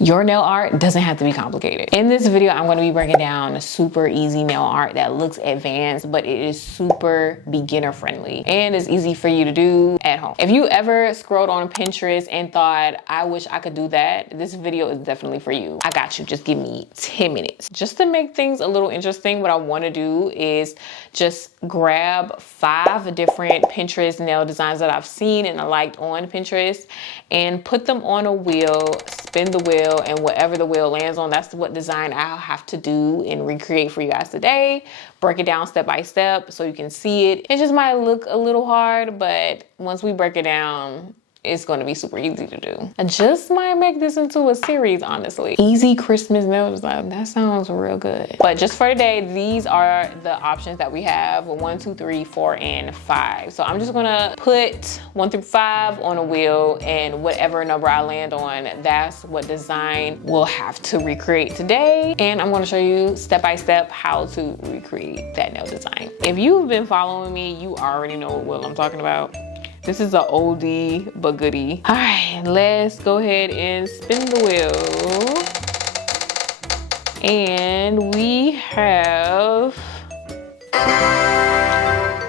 Your nail art doesn't have to be complicated. In this video, I'm gonna be breaking down a super easy nail art that looks advanced, but it is super beginner friendly and is easy for you to do at home. If you ever scrolled on Pinterest and thought, I wish I could do that, this video is definitely for you. I got you, just give me 10 minutes. Just to make things a little interesting, what I wanna do is just grab 5 different Pinterest nail designs that I've seen and I liked on Pinterest and put them on a wheel, spin the wheel, and whatever the wheel lands on, that's what design I'll have to do and recreate for you guys today. Break it down step by step so you can see it. It just might look a little hard, but once we break it down, it's going to be super easy to do. I just might make this into a series, honestly. Easy Christmas nail design. That sounds real good. But just for today, these are the options that we have: 1, 2, 3, 4, and 5. So I'm just gonna put 1 through 5 on a wheel, and whatever number I land on, that's what design we'll have to recreate today. And I'm gonna show you step by step how to recreate that nail design. If you've been following me, you already know what wheel I'm talking about. This is an oldie but goodie. All right, let's go ahead and spin the wheel. And we have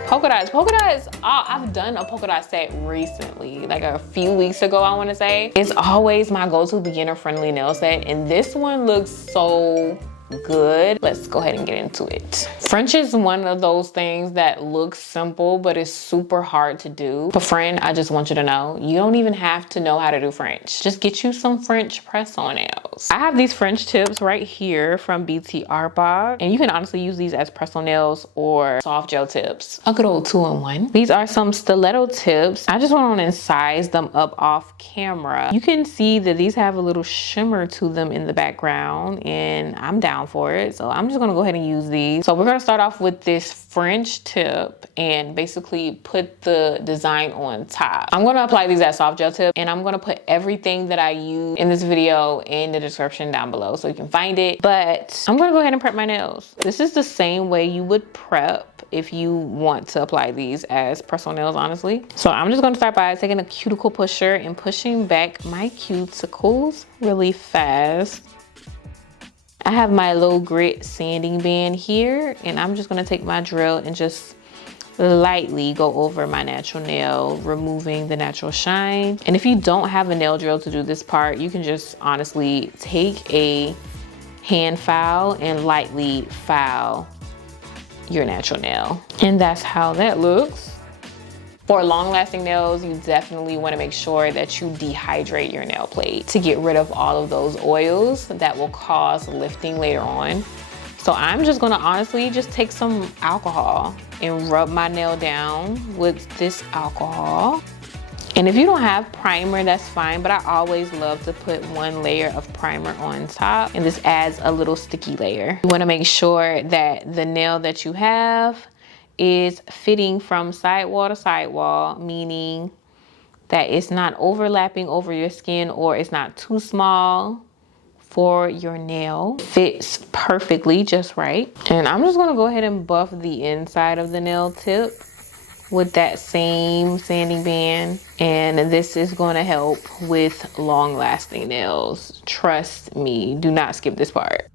polka dots. Polka dots, I've done a polka dot set recently, like a few weeks ago, I wanna say. It's always my go-to beginner-friendly nail set, and this one looks so good. Let's go ahead and get into it. French is one of those things that looks simple, but it's super hard to do. But friend, I just want you to know, you don't even have to know how to do French. Just get you some French press-on nails. I have these French tips right here from Tutorialz, and you can honestly use these as press-on nails or soft gel tips. A good old 2-in-1. These are some stiletto tips. I just went on and sized them up off camera. You can see that these have a little shimmer to them in the background, and I'm down for it. So I'm just gonna go ahead and use these. So we're gonna start off with this French tip and basically put the design on top. I'm gonna apply these as soft gel tip, and I'm gonna put everything that I use in this video in the description down below so you can find it. But I'm gonna go ahead and prep my nails. This is the same way you would prep if you want to apply these as press-on nails, honestly. So I'm just gonna start by taking a cuticle pusher and pushing back my cuticles really fast. I have my low grit sanding band here, and I'm just gonna take my drill and just lightly go over my natural nail, removing the natural shine. And if you don't have a nail drill to do this part, you can just honestly take a hand file and lightly file your natural nail. And that's how that looks. For long-lasting nails, you definitely want to make sure that you dehydrate your nail plate to get rid of all of those oils that will cause lifting later on. So I'm just gonna honestly just take some alcohol and rub my nail down with this alcohol. And if you don't have primer, that's fine, but I always love to put 1 layer of primer on top, and this adds a little sticky layer. You wanna make sure that the nail that you have is fitting from sidewall to sidewall, meaning that it's not overlapping over your skin or it's not too small for your nail. Fits perfectly, just right. And I'm just gonna go ahead and buff the inside of the nail tip with that same sanding band. And this is gonna help with long-lasting nails. Trust me, do not skip this part.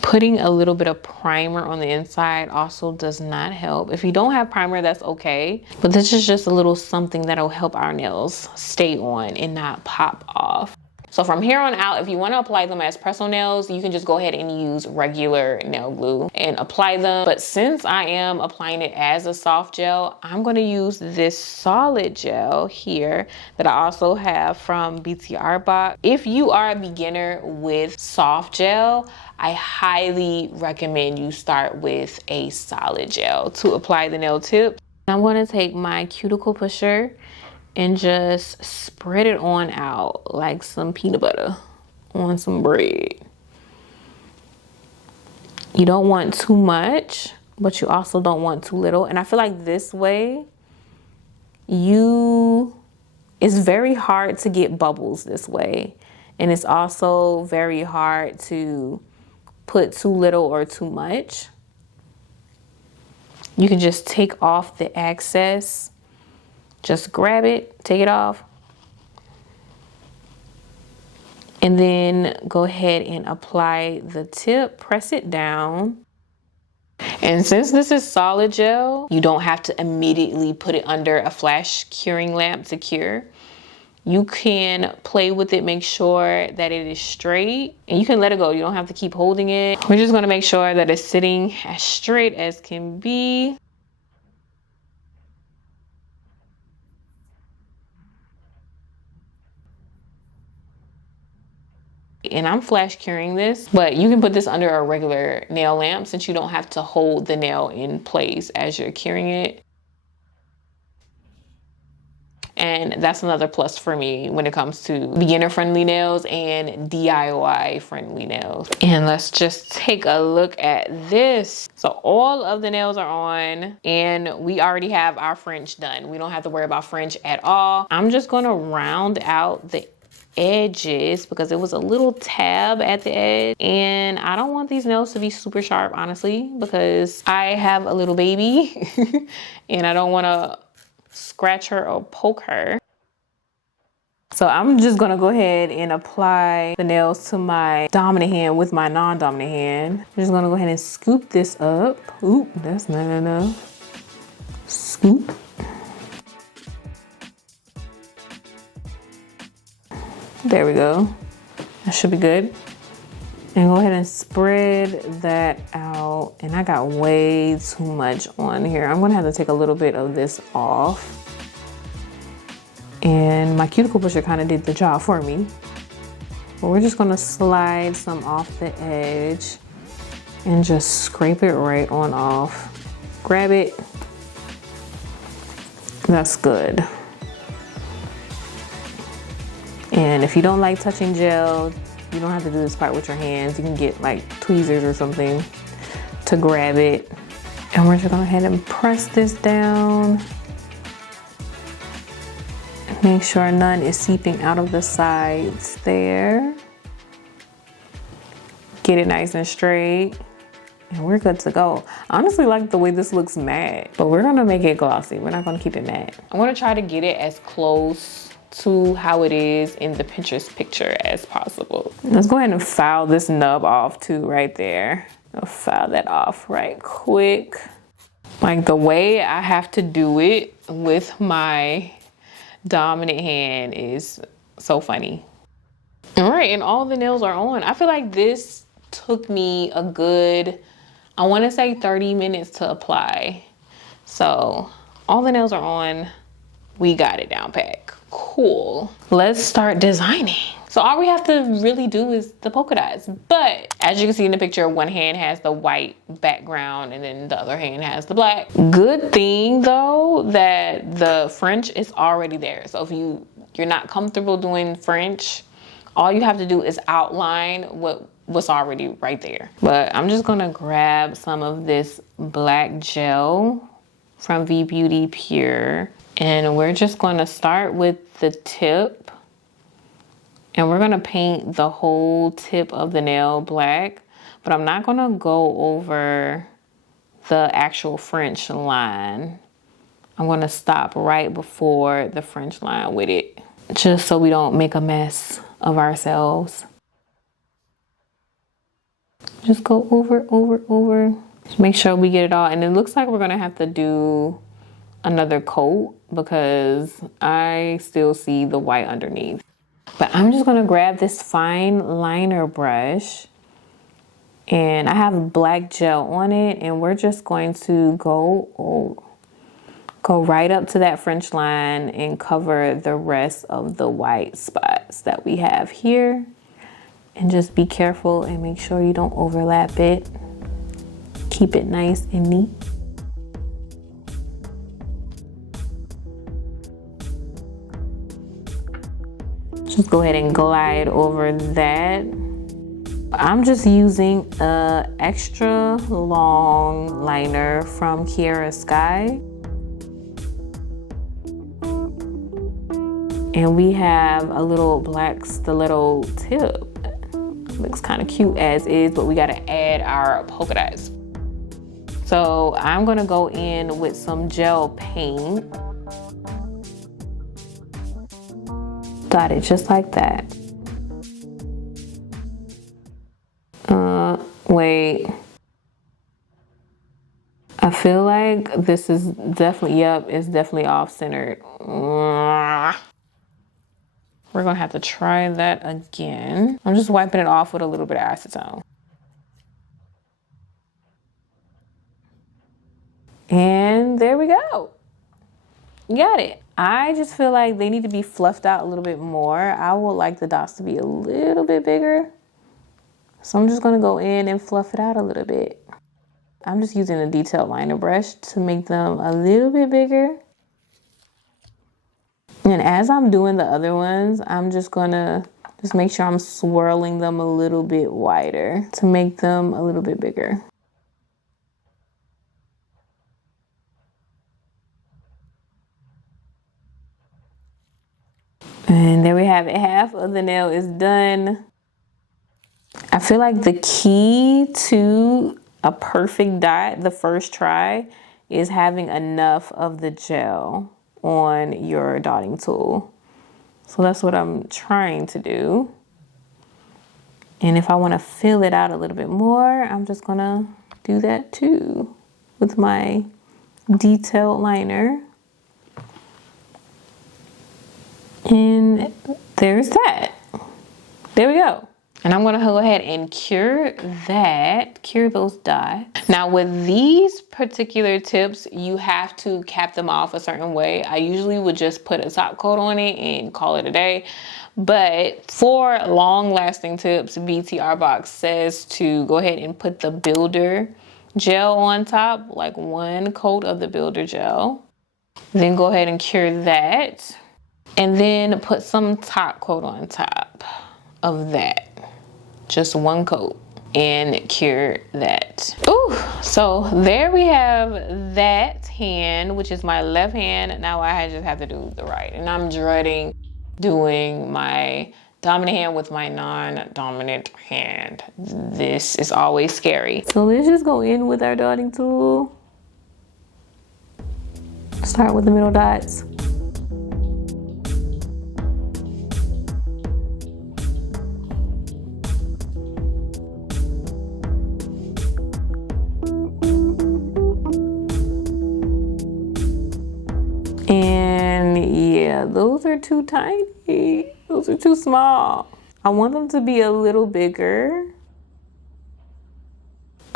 Putting a little bit of primer on the inside also does not help. If you don't have primer, that's okay. But this is just a little something that'll help our nails stay on and not pop off. So from here on out, if you want to apply them as press-on nails, you can just go ahead and use regular nail glue and apply them. But since I am applying it as a soft gel, I'm going to use this solid gel here that I also have from Tutorialz. If you are a beginner with soft gel, I highly recommend you start with a solid gel to apply the nail tip. I'm going to take my cuticle pusher and just spread it on out like some peanut butter on some bread. You don't want too much, but you also don't want too little. And I feel like this way, it's very hard to get bubbles this way. And it's also very hard to put too little or too much. You can just take off the excess. Just grab it, take it off, And then go ahead and apply the tip, press it down. And since this is solid gel, you don't have to immediately put it under a flash curing lamp to cure. You can play with it, make sure that it is straight, and you can let it go. You don't have to keep holding it. We're just gonna make sure that it's sitting as straight as can be. And I'm flash curing this, but you can put this under a regular nail lamp since you don't have to hold the nail in place as you're curing it. And that's another plus for me when it comes to beginner friendly nails and DIY friendly nails. And let's just take a look at this. So all of the nails are on and we already have our French done. We don't have to worry about French at all. I'm just gonna round out the edges because it was a little tab at the edge, and I don't want these nails to be super sharp, honestly, because I have a little baby and I don't want to scratch her or poke her. So I'm just gonna go ahead and apply the nails to my dominant hand with my non-dominant hand. I'm just gonna go ahead and scoop this up. Oop, that's not enough. Scoop. There we go. That should be good. And go ahead and spread that out. And I got way too much on here. I'm gonna have to take a little bit of this off. And my cuticle pusher kind of did the job for me. But we're just gonna slide some off the edge and just scrape it right on off. Grab it. That's good. And if you don't like touching gel, you don't have to do this part with your hands. You can get like tweezers or something to grab it. And we're just gonna go ahead and press this down. Make sure none is seeping out of the sides there. Get it nice and straight. And we're good to go. I honestly like the way this looks matte, but we're gonna make it glossy. We're not gonna keep it matte. I'm gonna try to get it as close to how it is in the Pinterest picture as possible. Let's go ahead and file this nub off too, right there. I'll file that off right quick. Like the way I have to do it with my dominant hand is so funny. All right, and all the nails are on. I feel like this took me a good, I wanna say 30 minutes to apply. So all the nails are on. We got it down pat. Cool. Let's start designing. So all we have to really do is the polka dots. But as you can see in the picture, one hand has the white background and then the other hand has the black. Good thing though that the French is already there. So if you're not comfortable doing French, all you have to do is outline what's already right there. But I'm just gonna grab some of this black gel from V Beauty Pure. And we're just gonna start with the tip. And we're gonna paint the whole tip of the nail black. But I'm not gonna go over the actual French line. I'm gonna stop right before the French line with it, just so we don't make a mess of ourselves. Just go over. Just make sure we get it all. And it looks like we're gonna have to do another coat because I still see the white underneath. But I'm just gonna grab this fine liner brush and I have black gel on it, and we're just going to go right up to that French line and cover the rest of the white spots that we have here. And just be careful and make sure you don't overlap it. Keep it nice and neat. Just go ahead and glide over that. I'm just using an extra long liner from Kiara Sky. And we have a little black stiletto tip. Looks kind of cute as is, but we gotta add our polka dots. So I'm gonna go in with some gel paint. Dot it just like that. Wait. I feel like this is definitely, yep, it's definitely off-centered. We're gonna have to try that again. I'm just wiping it off with a little bit of acetone. And there we go. You got it. I just feel like they need to be fluffed out a little bit more. I would like the dots to be a little bit bigger. So I'm just gonna go in and fluff it out a little bit. I'm just using a detailed liner brush to make them a little bit bigger. And as I'm doing the other ones, I'm just gonna make sure I'm swirling them a little bit wider to make them a little bit bigger. And there we have it. Half of the nail is done. I feel like the key to a perfect dot the first try is having enough of the gel on your dotting tool. So that's what I'm trying to do. And if I want to fill it out a little bit more, I'm just gonna do that too with my detailed liner. And there's that. There we go. And I'm gonna go ahead and cure those dots. Now with these particular tips, you have to cap them off a certain way. I usually would just put a top coat on it and call it a day. But for long lasting tips, BTR Box says to go ahead and put the builder gel on top, like one coat of the builder gel. Then go ahead and cure that. And then put some top coat on top of that. Just one coat and cure that. Ooh, so there we have that hand, which is my left hand. Now I just have to do the right. And I'm dreading doing my dominant hand with my non-dominant hand. This is always scary. So let's just go in with our dotting tool. Start with the middle dots. And yeah, those are too tiny. Those are too small. I want them to be a little bigger.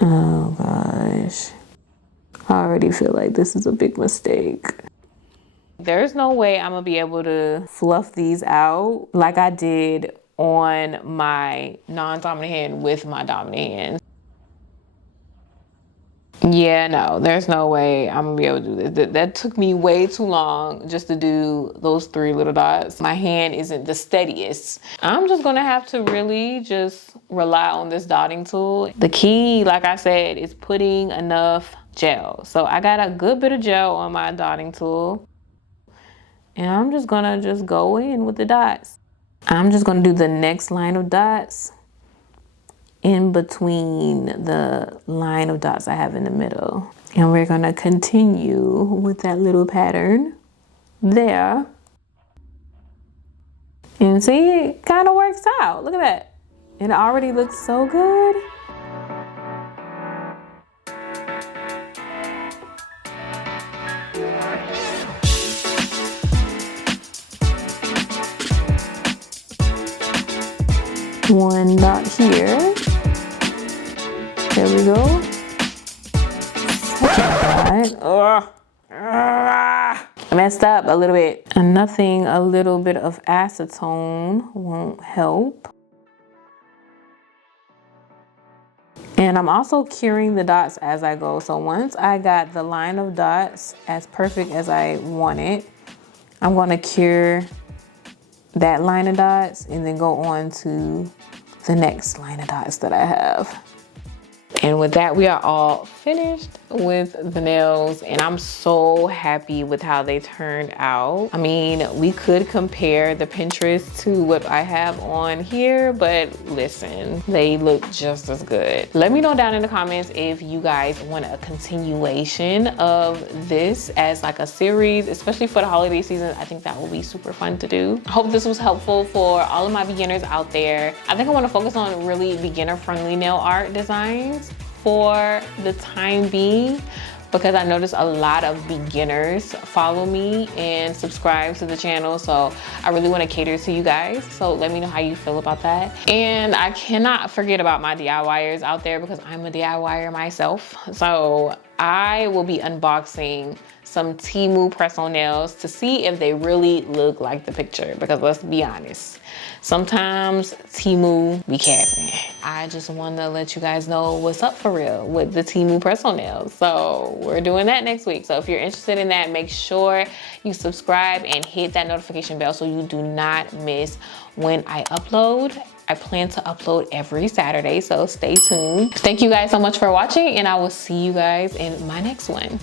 Oh gosh. I already feel like this is a big mistake. There's no way I'm gonna be able to fluff these out like I did on my non-dominant hand with my dominant hand. Yeah, no, there's no way I'm gonna be able to do this. That took me way too long just to do those 3 little dots. My hand isn't the steadiest. I'm just gonna have to really just rely on this dotting tool. The key, like I said, is putting enough gel. So I got a good bit of gel on my dotting tool. And I'm just gonna go in with the dots. I'm just gonna do the next line of dots in between the line of dots I have in the middle. And we're gonna continue with that little pattern there. And see, it kind of works out. Look at that. It already looks so good. One dot here. There we go. Second dot. I messed up a little bit. And nothing, a little bit of acetone won't help. And I'm also curing the dots as I go. So once I got the line of dots as perfect as I want it, I'm gonna cure that line of dots and then go on to the next line of dots that I have. And with that, we are all finished with the nails and I'm so happy with how they turned out. I mean, we could compare the Pinterest to what I have on here, but listen, they look just as good. Let me know down in the comments if you guys want a continuation of this as like a series, especially for the holiday season. I think that will be super fun to do. I hope this was helpful for all of my beginners out there. I think I want to focus on really beginner-friendly nail art designs for the time being, because I noticed a lot of beginners follow me and subscribe to the channel. So I really want to cater to you guys. So let me know how you feel about that. And I cannot forget about my DIYers out there, because I'm a DIYer myself. So I will be unboxing some Temu press-on nails to see if they really look like the picture, because let's be honest, sometimes Temu be capping. I just want to let you guys know what's up for real with the Temu press-on nails. So we're doing that next week. So if you're interested in that, make sure you subscribe and hit that notification bell so you do not miss when I upload. I plan to upload every Saturday, so stay tuned. Thank you guys so much for watching, and I will see you guys in my next one.